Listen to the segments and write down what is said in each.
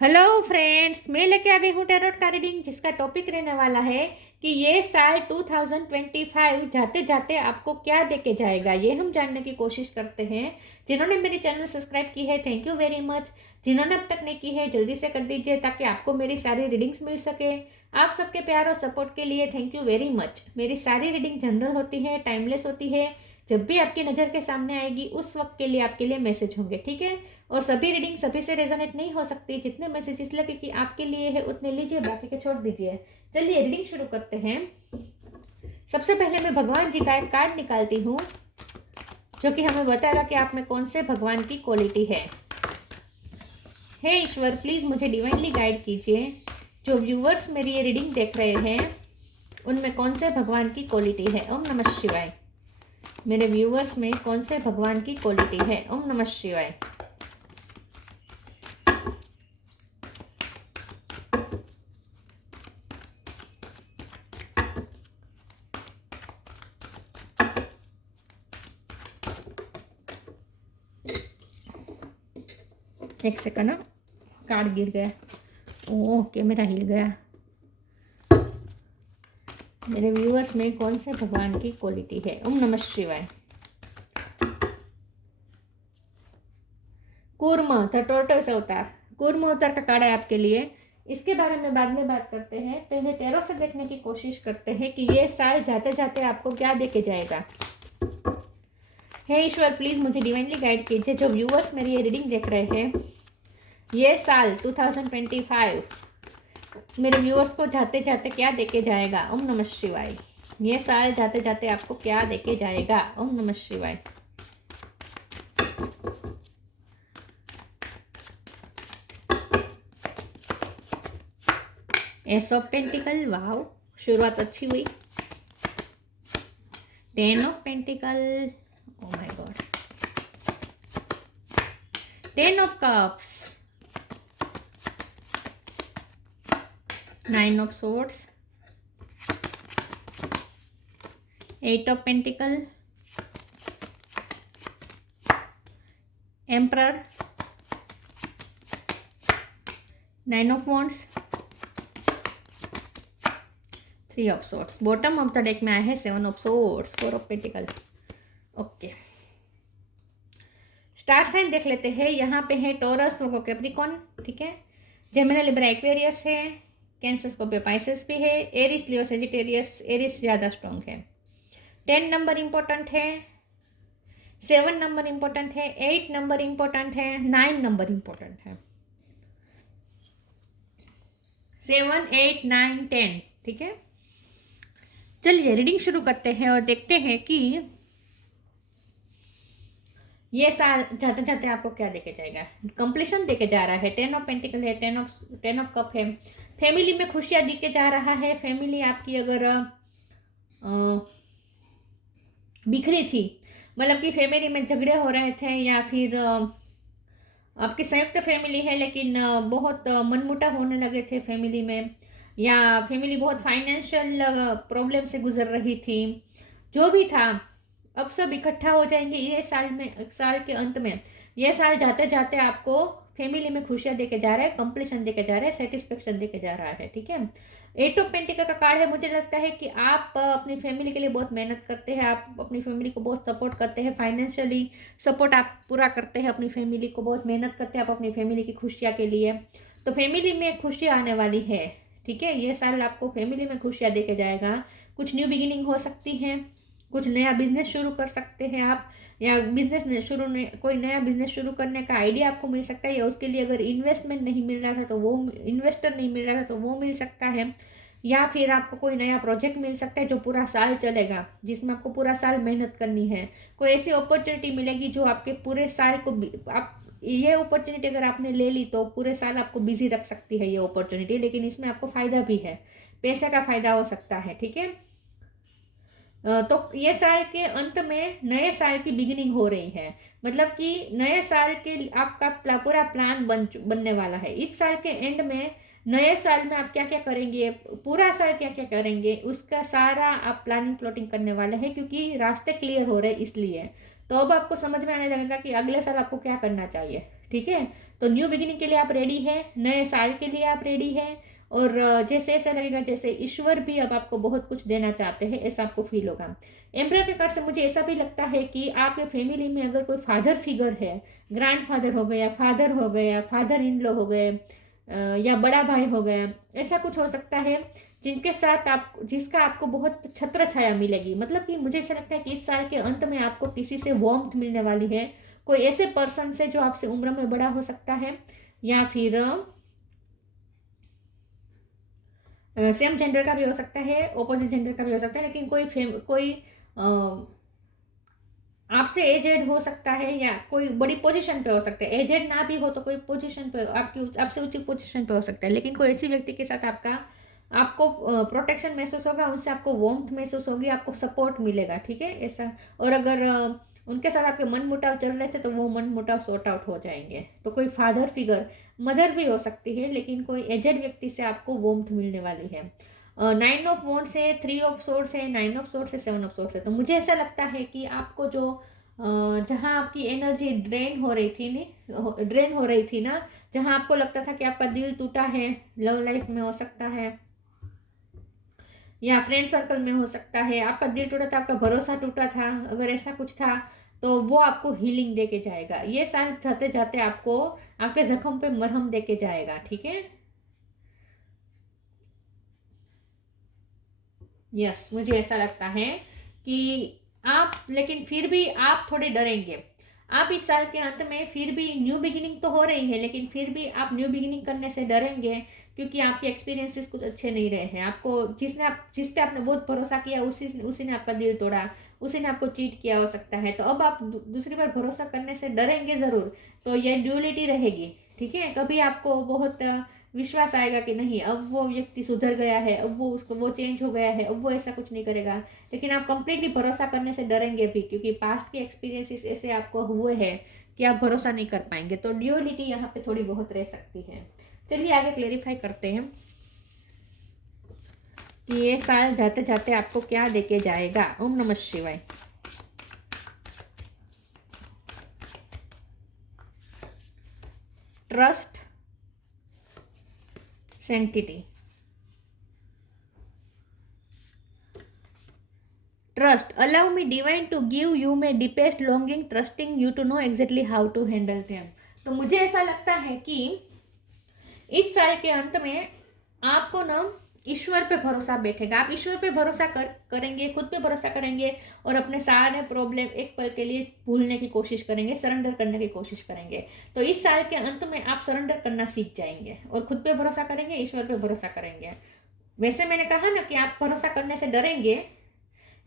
Hello friends, मैं लेके आ गई हूँ टैरोट का रीडिंग, जिसका टॉपिक रहने वाला है कि ये साल 2025 जाते जाते आपको क्या देके जाएगा। ये हम जानने की कोशिश करते हैं। जिन्होंने मेरी चैनल सब्सक्राइब की है, थैंक यू वेरी मच। जिन्होंने अब तक नहीं की है, जल्दी से कर दीजिए ताकि आपको मेरी सारी रीडिंग्स मिल सके। आप सबके प्यार और सपोर्ट के लिए थैंक यू वेरी मच। मेरी सारी रीडिंग जनरल होती है, टाइमलेस होती है। जब भी आपकी नज़र के सामने आएगी उस वक्त के लिए आपके लिए मैसेज होंगे, ठीक है। और सभी रीडिंग सभी से रेजोनेट नहीं हो सकती। जितने मैसेजेस लगे कि आपके लिए है उतने लीजिए, बाकी के छोड़ दीजिए। चलिए रीडिंग शुरू करते हैं। सबसे पहले मैं भगवान जी का एक कार्ड निकालती हूँ जो कि हमें बताएगा कि आप में कौन से भगवान की क्वालिटी है। हे ईश्वर, प्लीज मुझे डिवाइनली गाइड कीजिए। जो व्यूवर्स मेरी ये रीडिंग देख रहे हैं उनमें कौन से भगवान की क्वालिटी है। ओम नमः शिवाय। मेरे व्यूवर्स में कौन से भगवान की क्वालिटी है। ओम नमः शिवाय। एक सेकंड, कार्ड गिर गया। ओके, मेरा हिल गया। मेरे व्यूअर्स में कौन से भगवान की क्वालिटी है। ओम नमः शिवाय। कूर्म द टोर्टोइस अवतार, कूर्म अवतार का कार्ड है आपके लिए। इसके बारे में बाद में बात करते हैं। पहले टैरो से देखने की कोशिश करते हैं कि ये साल जाते जाते आपको क्या देके जाएगा। हे ईश्वर, प्लीज मुझे डिवाइनली गाइड कीजिए। जो व्यूअर्स मेरी ये रीडिंग देख रहे हैं, ये साल 2025 मेरे व्यूअर्स को जाते जाते क्या देके जाएगा। ओम नमः शिवाय। ये साल जाते जाते आपको क्या देके जाएगा। ओम नमः शिवाय। एस ऑफ पेंटिकल, वाव, शुरुआत अच्छी हुई। 10 of pentacle, oh my god. 10 of cups, 9 of swords, 8 of pentacle, emperor, 9 of wands, 3 of swords। Bottom of the deck में आया है 7 of swords, 4 of pentacle. Okay, star sign देख लेते हैं। यहाँ पे है टॉरस, वर्गो, कैप्रिकॉन, ठीक है। जेमिनी, लिब्रा, एक्वेरियस है। कैंसर, स्कॉर्पियो, पाइसेस भी है। एरिस, लियो, सेजिटेरियस। एरिस ज़्यादा स्ट्रॉन्ग है। 10 नंबर इंपॉर्टेंट है, 7 नंबर इंपॉर्टेंट है, 8 नंबर इंपॉर्टेंट है, 9 नंबर इंपॉर्टेंट है। 7, 8, 9, 10, ठीक है। चलिए रीडिंग शुरू करते हैं और देखते हैं कि ये साल जाते जाते आपको क्या देके जाएगा। कंप्लीशन देके जा रहा है। 10 ऑफ पेंटिकल है, 10 ऑफ कप है। फैमिली में खुशियां दिखे जा रहा है। फैमिली आपकी अगर बिखरी थी, मतलब कि फैमिली में झगड़े हो रहे थे, या फिर आपकी संयुक्त फैमिली है लेकिन बहुत मनमुटाव होने लगे थे फैमिली में, या फैमिली बहुत फाइनेंशियल प्रॉब्लम से गुजर रही थी, जो भी था अब सब इकट्ठा हो जाएंगे ये साल में, साल के अंत में। ये साल जाते जाते आपको फैमिली में खुशियां देके जा रहा है, कंप्लीशन देके जा रहा है, सेटिस्फेक्शन देके जा रहा है, ठीक है। 8 ऑफ पेंटिकल का कार्ड है। मुझे लगता है कि आप अपनी फैमिली के लिए बहुत मेहनत करते हैं, आप अपनी फैमिली को बहुत सपोर्ट करते हैं, फाइनेंशियली सपोर्ट आप पूरा करते हैं अपनी फैमिली को, बहुत मेहनत करते हैं आप अपनी फैमिली की खुशियाँ के लिए। तो फैमिली में खुशियाँ आने वाली है, ठीक है। ये साल आपको फैमिली में खुशियाँ देके जाएगा। कुछ न्यू बिगिनिंग हो सकती है, कुछ नया बिजनेस शुरू कर सकते हैं आप, या कोई नया बिजनेस शुरू करने का आइडिया आपको मिल सकता है, या उसके लिए अगर इन्वेस्टमेंट नहीं मिल रहा था तो वो, इन्वेस्टर नहीं मिल रहा था तो वो मिल सकता है, या फिर आपको कोई नया प्रोजेक्ट मिल सकता है जो पूरा साल चलेगा, जिसमें आपको पूरा साल मेहनत करनी है। कोई ऐसी अपॉर्चुनिटी मिलेगी जो आपके पूरे साल को, आप ये अपॉर्चुनिटी अगर आपने ले ली तो पूरे साल आपको बिजी रख सकती है ये अपॉर्चुनिटी, लेकिन इसमें आपको फ़ायदा भी है, पैसे का फ़ायदा हो सकता है, ठीक है। तो ये साल के अंत में नए साल की बिगिनिंग हो रही है, मतलब कि नए साल के आपका पूरा प्लान बनने वाला है। इस साल के एंड में, नए साल में आप क्या क्या करेंगे, पूरा साल क्या क्या करेंगे, उसका सारा आप प्लानिंग प्लॉटिंग करने वाले हैं, क्योंकि रास्ते क्लियर हो रहे हैं इसलिए। तो अब आपको समझ में आने लगेगा कि अगले साल आपको क्या करना चाहिए, ठीक है। तो न्यू बिगिनिंग के लिए आप रेडी है, नए साल के लिए आप रेडी है, और जैसे ऐसा लगेगा जैसे ईश्वर भी अब आपको बहुत कुछ देना चाहते हैं, ऐसा आपको फील होगा। एम्परर के कार्ड से मुझे ऐसा भी लगता है कि आपके फैमिली में अगर कोई फादर फिगर है, ग्रैंड फादर हो गया, फादर हो गया, फादर इन लॉ हो गए, या बड़ा भाई हो गया, ऐसा कुछ हो सकता है जिनके साथ आप, जिसका आपको बहुत छत्र छाया मिलेगी। मतलब कि मुझे ऐसा लगता है कि इस साल के अंत में आपको किसी से वार्मथ मिलने वाली है, कोई ऐसे पर्सन से जो आपसे उम्र में बड़ा हो सकता है, या फिर सेम जेंडर का भी हो सकता है, ऑपोजिट जेंडर का भी हो सकता है, लेकिन कोई आपसे एजेड हो सकता है, या कोई बड़ी पोजीशन पे हो सकता है। एजेड ना भी हो तो कोई पोजीशन पे, आपसे ऊंची पोजीशन पे हो सकता है, लेकिन कोई ऐसी व्यक्ति के साथ आपको प्रोटेक्शन महसूस होगा, उनसे आपको वार्मथ महसूस होगी, आपको सपोर्ट मिलेगा, ठीक है ऐसा। और अगर उनके साथ आपके मन मुटाव चल रहे थे तो वो मन मुटाव सॉर्ट आउट हो जाएंगे। तो कोई फादर फिगर, मदर भी हो सकती है, लेकिन कोई एजेड व्यक्ति से आपको वार्मथ मिलने वाली है। 9 ऑफ वॉन्ड्स है, 3 ऑफ सोर्ड्स है, 9 ऑफ सोर्ड्स है, 7 ऑफ सोर्ड्स है। तो मुझे ऐसा लगता है कि आपको जो जहाँ आपकी एनर्जी ड्रेन हो रही थी ना, जहाँ आपको लगता था कि आपका दिल टूटा है, लव लाइफ में हो सकता है या फ्रेंड सर्कल में हो सकता है, आपका दिल टूटा था, आपका भरोसा टूटा था, अगर ऐसा कुछ था तो वो आपको हीलिंग दे के जाएगा। ये साल जाते जाते आपको आपके जख्म पे मरहम दे के जाएगा, ठीक है। यस, मुझे ऐसा लगता है कि आप, लेकिन फिर भी आप थोड़े डरेंगे। आप इस साल के अंत में फिर भी, न्यू बिगिनिंग तो हो रही है, लेकिन फिर भी आप न्यू बिगिनिंग करने से डरेंगे, क्योंकि आपके एक्सपीरियंसेस कुछ अच्छे नहीं रहे हैं। आपको जिस पे आपने बहुत भरोसा किया, उसी ने आपका दिल तोड़ा, उसी ने आपको चीट किया हो सकता है। तो अब आप दूसरी बार भरोसा करने से डरेंगे ज़रूर। तो ये ड्यूलिटी रहेगी, ठीक है। कभी आपको बहुत विश्वास आएगा कि नहीं, अब वो व्यक्ति सुधर गया है, अब वो चेंज हो गया है, अब वो ऐसा कुछ नहीं करेगा। लेकिन आप कंप्लीटली भरोसा करने से डरेंगे भी, क्योंकि पास्ट के एक्सपीरियंसेस ऐसे आपको हुए हैं कि आप भरोसा नहीं कर पाएंगे। तो ड्यूअलिटी यहाँ पे थोड़ी बहुत रह सकती है। चलिए आगे क्लेरिफाई करते हैं कि ये साल जाते जाते आपको क्या देके जाएगा। ओम नमः शिवाय। Trust, sanctity. Trust, allow me divine to give you my deepest longing, trusting you to know exactly how to handle them. तो मुझे ऐसा लगता है कि इस साल के अंत में आपको ना ईश्वर पे भरोसा बैठेगा। आप ईश्वर पे भरोसा करेंगे, खुद पे भरोसा करेंगे, और अपने सारे प्रॉब्लम एक पल के लिए भूलने की कोशिश करेंगे, सरेंडर करने की कोशिश करेंगे। तो इस साल के अंत में आप सरेंडर करना सीख जाएंगे और खुद पे भरोसा करेंगे, ईश्वर पे भरोसा करेंगे। वैसे मैंने कहा ना कि आप भरोसा करने से डरेंगे,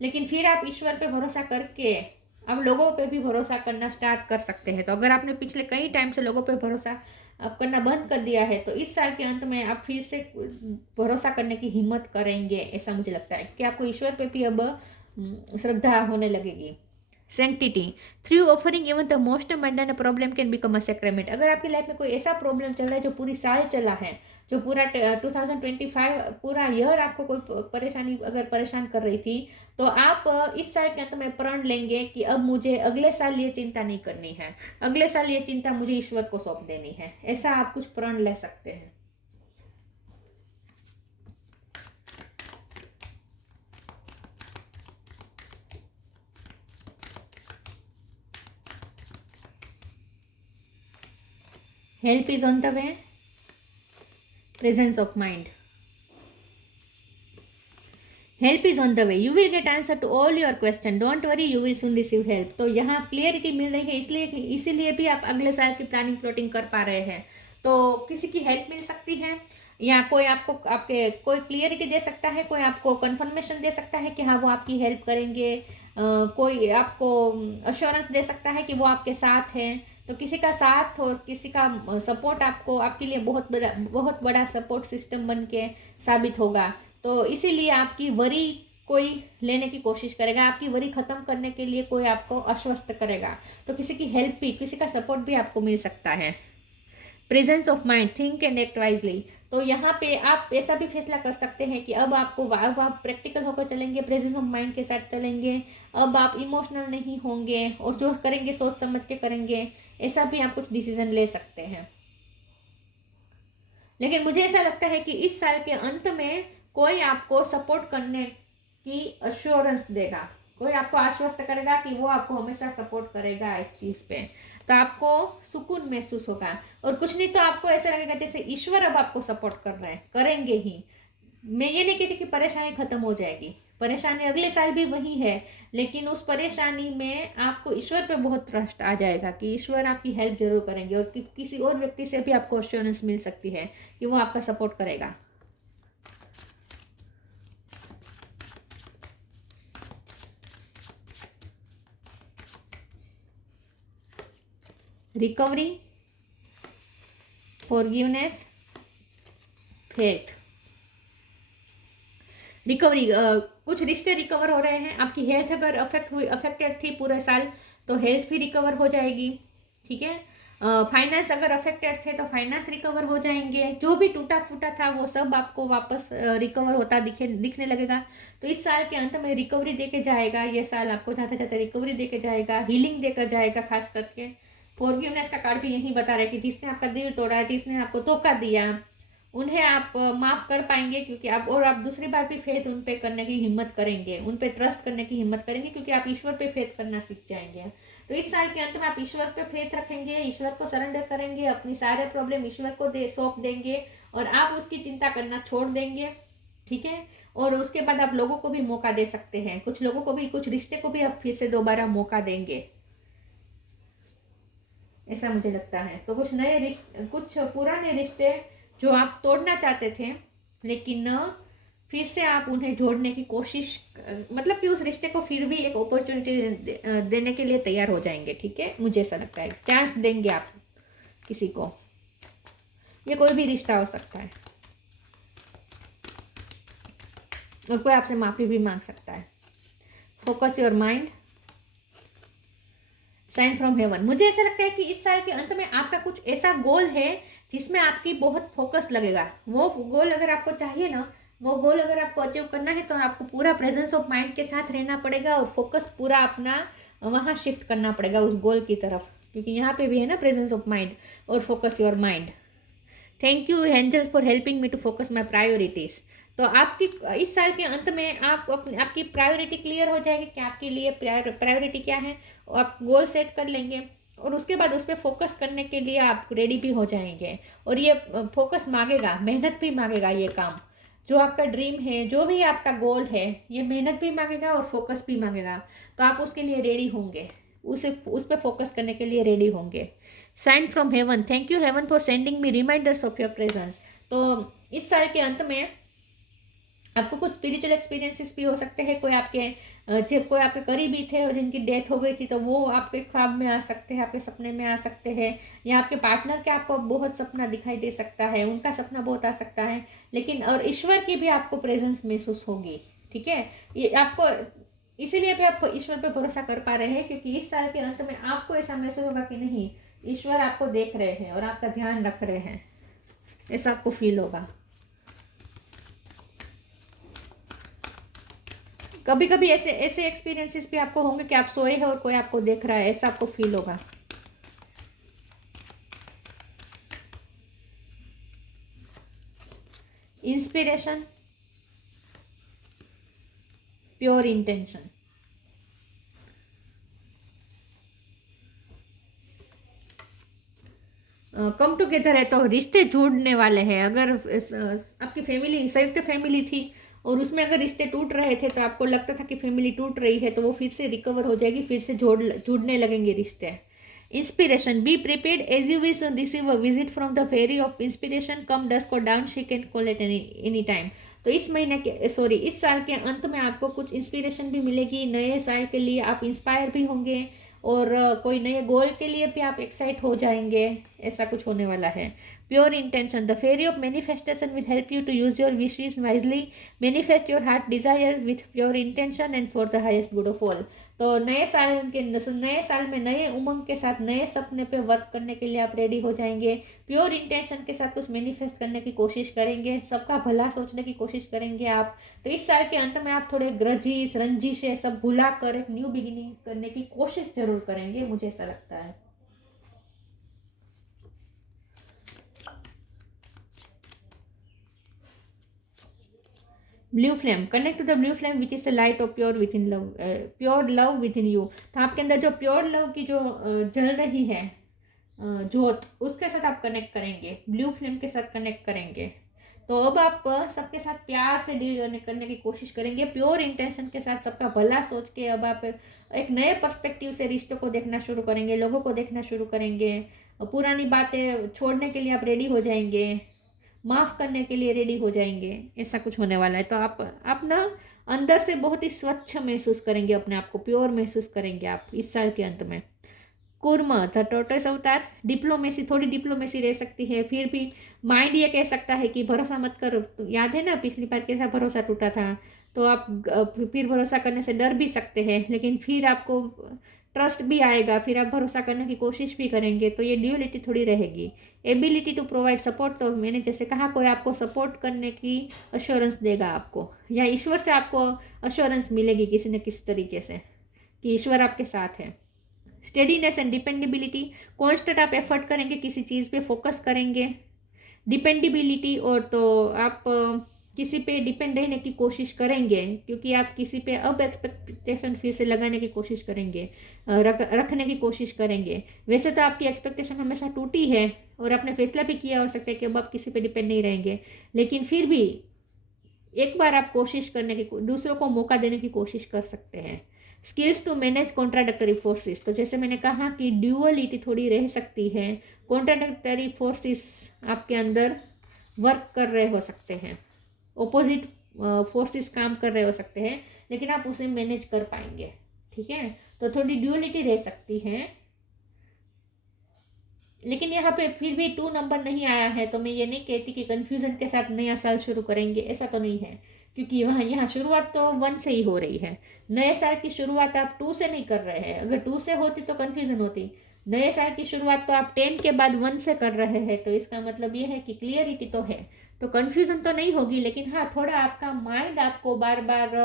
लेकिन फिर आप ईश्वर पे भरोसा करके आप लोगों पे भी भरोसा करना स्टार्ट कर सकते हैं। तो अगर आपने पिछले कई टाइम से लोगों पे भरोसा करना बंद कर दिया है, तो इस साल के अंत में आप फिर से भरोसा करने की हिम्मत करेंगे, ऐसा मुझे लगता है, क्योंकि आपको ईश्वर पे भी अब श्रद्धा होने लगेगी। Sanctity, through offering even the most mundane problem can become a sacrament. अगर आपकी लाइफ में कोई ऐसा प्रॉब्लम चल रहा है जो पूरी साल चला है, जो पूरा 2025 पूरा ईयर आपको कोई परेशानी अगर परेशान कर रही थी, तो आप इस साल के अंत में प्रण लेंगे कि अब मुझे अगले साल ये चिंता नहीं करनी है, अगले साल ये चिंता मुझे ईश्वर को सौंप देनी है। ऐसा आप कुछ प्रण ले सकते हैं। Help is on the way, presence of mind, help is on the way, you will get answer to all your question, don't worry, you will soon receive help। तो यहाँ क्लियरिटी मिल रही है, इसीलिए भी आप अगले साल की प्लानिंग प्लॉटिंग कर पा रहे हैं। तो किसी की हेल्प मिल सकती है, या कोई आपको आपके कोई क्लियरिटी दे सकता है, कोई आपको कंफर्मेशन दे सकता है कि हाँ वो आपकी हेल्प करेंगे, कोई आपको अश्योरेंस दे सकता है कि वो आपके साथ हैं। तो किसी का साथ और किसी का सपोर्ट आपको, आपके लिए बहुत बड़ा सपोर्ट सिस्टम बन के साबित होगा। तो इसीलिए आपकी वरी कोई लेने की कोशिश करेगा, आपकी वरी खत्म करने के लिए कोई आपको आश्वस्त करेगा। तो किसी की हेल्प भी, किसी का सपोर्ट भी आपको मिल सकता है। Presence of mind, think and act wisely. तो यहाँ पे आप ऐसा भी फैसला कर सकते हैं कि अब आप प्रैक्टिकल होकर चलेंगे, प्रेजेंस ऑफ माइंड के साथ चलेंगे। अब आप इमोशनल नहीं होंगे और जो करेंगे सोच समझ के करेंगे। ऐसा भी आप कुछ डिसीजन ले सकते हैं। लेकिन मुझे ऐसा लगता है कि इस साल के अंत में कोई आपको सपोर्ट करने की अश्योरेंस देगा, कोई आपको आश्वस्त करेगा कि वो आपको हमेशा सपोर्ट करेगा इस चीज़ पे, तो आपको सुकून महसूस होगा। और कुछ नहीं तो आपको ऐसा लगेगा जैसे ईश्वर अब आपको सपोर्ट कर रहे हैं, करेंगे ही। मैं ये नहीं कहती कि परेशानी खत्म हो जाएगी, परेशानी अगले साल भी वही है, लेकिन उस परेशानी में आपको ईश्वर पे बहुत ट्रस्ट आ जाएगा कि ईश्वर आपकी हेल्प जरूर करेंगे, और किसी और व्यक्ति से भी आपको अश्योरेंस मिल सकती है कि वो आपका सपोर्ट करेगा। Recovery, forgiveness, faith. रिकवरी, कुछ रिश्ते रिकवर हो रहे हैं, आपकी हेल्थ पर अफेक्टेड थी पूरे साल, तो हेल्थ भी रिकवर हो जाएगी। ठीक है, फाइनेंस अगर अफेक्टेड थे तो फाइनेंस रिकवर हो जाएंगे, जो भी टूटा फूटा था वो सब आपको वापस रिकवर होता दिखने लगेगा। तो इस साल के अंत में रिकवरी देके जाएगा, ये साल आपको जाते जाते रिकवरी देके जाएगा, हीलिंग देकर जाएगा। खास करके फॉरगिवनेस का कार्ड भी यही बता रहा है कि जिसने आपका दिल तोड़ा, जिसने आपको धोखा दिया, उन्हें आप माफ़ कर पाएंगे, क्योंकि आप दूसरी बार भी फेथ उन पे करने की हिम्मत करेंगे, उन पे ट्रस्ट करने की हिम्मत करेंगे, क्योंकि आप ईश्वर पे फेथ करना सीख जाएंगे। तो इस साल के अंत में आप ईश्वर पे फेथ रखेंगे, ईश्वर को सरेंडर करेंगे, अपनी सारे प्रॉब्लम ईश्वर को सौंप देंगे, और आप उसकी चिंता करना छोड़ देंगे। ठीक है, और उसके बाद आप लोगों को भी मौका दे सकते हैं, कुछ लोगों को भी, कुछ रिश्ते को भी आप फिर से दोबारा मौका देंगे, ऐसा मुझे लगता है। तो कुछ नए रिश्ते, कुछ पुराने रिश्ते जो आप तोड़ना चाहते थे, लेकिन फिर से आप उन्हें जोड़ने की कोशिश, मतलब कि उस रिश्ते को फिर भी एक अपॉर्चुनिटी देने के लिए तैयार हो जाएंगे। ठीक है, मुझे ऐसा लगता है, चांस देंगे आप किसी को, ये कोई भी रिश्ता हो सकता है, और कोई आपसे माफ़ी भी मांग सकता है। Focus your mind, sign from heaven. मुझे ऐसा लगता है कि इस साल के अंत में आपका कुछ ऐसा गोल है जिसमें आपकी बहुत फोकस लगेगा। वो गोल अगर आपको चाहिए ना, वो गोल अगर आपको अचीव करना है, तो आपको पूरा प्रेजेंस ऑफ माइंड के साथ रहना पड़ेगा, और फोकस पूरा अपना वहाँ शिफ्ट करना पड़ेगा उस गोल की तरफ, क्योंकि यहाँ पे भी है ना प्रेजेंस ऑफ माइंड और focus your mind. Thank you angels for helping me to focus my priorities. तो आपकी इस साल के अंत में आपकी प्रायोरिटी क्लियर हो जाएगी कि आपके लिए प्रायोरिटी क्या है, और आप गोल सेट कर लेंगे, और उसके बाद उस पर फोकस करने के लिए आप रेडी भी हो जाएंगे। और ये फोकस मांगेगा, मेहनत भी मांगेगा, ये काम जो आपका ड्रीम है, जो भी आपका गोल है, ये मेहनत भी मांगेगा और फोकस भी मांगेगा। तो आप उसके लिए रेडी होंगे, उस पर फोकस करने के लिए रेडी होंगे। Sign from heaven, thank you heaven for sending me reminders of your presence. तो इस साल के अंत में आपको कुछ स्पिरिचुअल एक्सपीरियंसेस भी हो सकते हैं, कोई आपके करीबी थे और जिनकी डेथ हो गई थी, तो वो आपके ख्वाब में आ सकते हैं, आपके सपने में आ सकते हैं, या आपके पार्टनर के आपको बहुत सपना दिखाई दे सकता है, उनका सपना बहुत आ सकता है। लेकिन और ईश्वर की भी आपको प्रेजेंस महसूस होगी। ठीक है, ये आपको इसीलिए भी आप ईश्वर पे भरोसा कर पा रहे हैं, क्योंकि इस साल के अंत में आपको ऐसा महसूस होगा कि नहीं, ईश्वर आपको देख रहे हैं और आपका ध्यान रख रहे हैं, ऐसा आपको फील होगा। कभी कभी ऐसे ऐसे एक्सपीरियंसेस भी आपको होंगे कि आप सोए हैं और कोई आपको देख रहा है, ऐसा आपको फील होगा। Inspiration, pure intention. Come together है, तो रिश्ते जुड़ने वाले हैं। अगर आपकी फैमिली संयुक्त फैमिली थी और उसमें अगर रिश्ते टूट रहे थे, तो आपको लगता था कि फैमिली टूट रही है, तो वो फिर से रिकवर हो जाएगी, फिर से जुड़ने लगेंगे रिश्ते। Inspiration, be prepared as you wish receive a visit from the fairy of inspiration, come dusk or dawn, she can call at any time. तो इस साल के अंत में आपको कुछ इंस्पिरेशन भी मिलेगी, नए साल के लिए आप इंस्पायर भी होंगे, और कोई नए गोल के लिए भी आप एक्साइट हो जाएंगे, ऐसा कुछ होने वाला है। Pure intention, the fairy of manifestation will help you to use your wishes wisely, manifest your heart desire with pure intention and for the highest good of all. तो नए साल में नए उमंग के साथ नए सपने पे वर्क करने के लिए आप रेडी हो जाएंगे, प्योर इंटेंशन के साथ कुछ मैनिफेस्ट करने की कोशिश करेंगे, सबका भला सोचने की कोशिश करेंगे आप। तो इस साल के अंत में आप थोड़े ग्रजिश रंजिश सब भुला कर एक न्यू बिगिनिंग करने की कोशिश जरूर करेंगे, मुझे ऐसा लगता है। Blue flame, connect to the blue flame which is the light of pure within love, pure love within you. तो आपके अंदर जो प्योर लव की जो जल रही है जोत, उसके साथ आप कनेक्ट करेंगे, ब्लू फ्लेम के साथ कनेक्ट करेंगे। तो अब आप सबके साथ प्यार से डील करने की कोशिश करेंगे, प्योर इंटेंशन के साथ, सबका भला सोच के। अब आप एक नए पर्सपेक्टिव से रिश्तों को देखना शुरू करेंगे, लोगों को देखना शुरू करेंगे। पुरानी बातें छोड़ने के लिए आप रेडी हो जाएंगे, माफ़ करने के लिए रेडी हो जाएंगे। ऐसा कुछ होने वाला है। तो आप ना अंदर से बहुत ही स्वच्छ महसूस करेंगे, अपने आप को प्योर महसूस करेंगे आप इस साल के अंत में। कूर्म द टोटस अवतार, डिप्लोमेसी, थोड़ी डिप्लोमेसी रह सकती है। फिर भी माइंड ये कह सकता है कि भरोसा मत करो। तो याद है ना पिछली बार कैसा भरोसा टूटा था। तो आप फिर भरोसा करने से डर भी सकते हैं, लेकिन फिर आपको ट्रस्ट भी आएगा, फिर आप भरोसा करने की कोशिश भी करेंगे। तो ये ड्यूअलिटी थोड़ी रहेगी। एबिलिटी टू प्रोवाइड सपोर्ट, तो मैंने जैसे कहा कोई आपको सपोर्ट करने की अश्योरेंस देगा आपको, या ईश्वर से आपको अश्योरेंस मिलेगी किसी न किसी तरीके से कि ईश्वर आपके साथ है। स्टेडीनेस एंड डिपेंडेबिलिटी, कॉन्स्टेंट आप एफर्ट करेंगे, किसी चीज़ पे फोकस करेंगे। डिपेंडेबिलिटी, और तो आप किसी पे डिपेंड रहने की कोशिश करेंगे, क्योंकि आप किसी पे अब एक्सपेक्टेशन फिर से लगाने की कोशिश करेंगे, रखने की कोशिश करेंगे। वैसे तो आपकी एक्सपेक्टेशन हमेशा टूटी है और आपने फैसला भी किया हो सकता है कि अब आप किसी पे डिपेंड नहीं रहेंगे, लेकिन फिर भी एक बार आप कोशिश करने की, दूसरों को मौका देने की कोशिश कर सकते हैं। स्किल्स टू मैनेज कॉन्ट्राडक्टरी फोर्सेस, तो जैसे मैंने कहा कि ड्यूअलिटी थोड़ी रह सकती है, कॉन्ट्राडक्टरी फोर्सेस आपके अंदर वर्क कर रहे हो सकते हैं, ओपोजिट फोर्सेस काम कर रहे हो सकते हैं, लेकिन आप उसे मैनेज कर पाएंगे। ठीक है, तो थोड़ी ड्यूअलिटी रह सकती है। लेकिन यहाँ पे फिर भी 2 नंबर नहीं आया है, तो मैं ये नहीं कहती कि कन्फ्यूज़न के साथ नया साल शुरू करेंगे, ऐसा तो नहीं है। क्योंकि वहाँ यहाँ शुरुआत तो 1 से ही हो रही है। नए साल की शुरुआत आप 2 से नहीं कर रहे हैं। अगर 2 से होती तो कन्फ्यूज़न होती। नए साल की शुरुआत तो आप 10 के बाद 1 से कर रहे हैं, तो इसका मतलब ये है कि क्लियरिटी तो है, तो कन्फ्यूज़न तो नहीं होगी। लेकिन हाँ, थोड़ा आपका माइंड आपको बार बार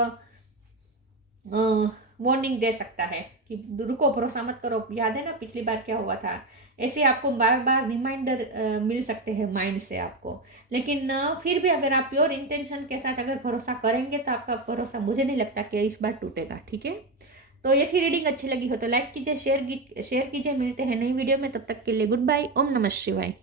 वार्निंग दे सकता है कि रुको, भरोसा मत करो। याद है ना पिछली बार क्या हुआ था। ऐसे आपको बार बार रिमाइंडर मिल सकते हैं माइंड से आपको। लेकिन फिर भी अगर आप प्योर इंटेंशन के साथ अगर भरोसा करेंगे तो आपका भरोसा मुझे नहीं लगता कि इस बार टूटेगा। ठीक है, तो ये थी रीडिंग। अच्छी लगी हो तो लाइक कीजिए, शेयर कीजिए। मिलते हैं नई वीडियो में, तब तक के लिए गुड बाय। ओम नमः शिवाय।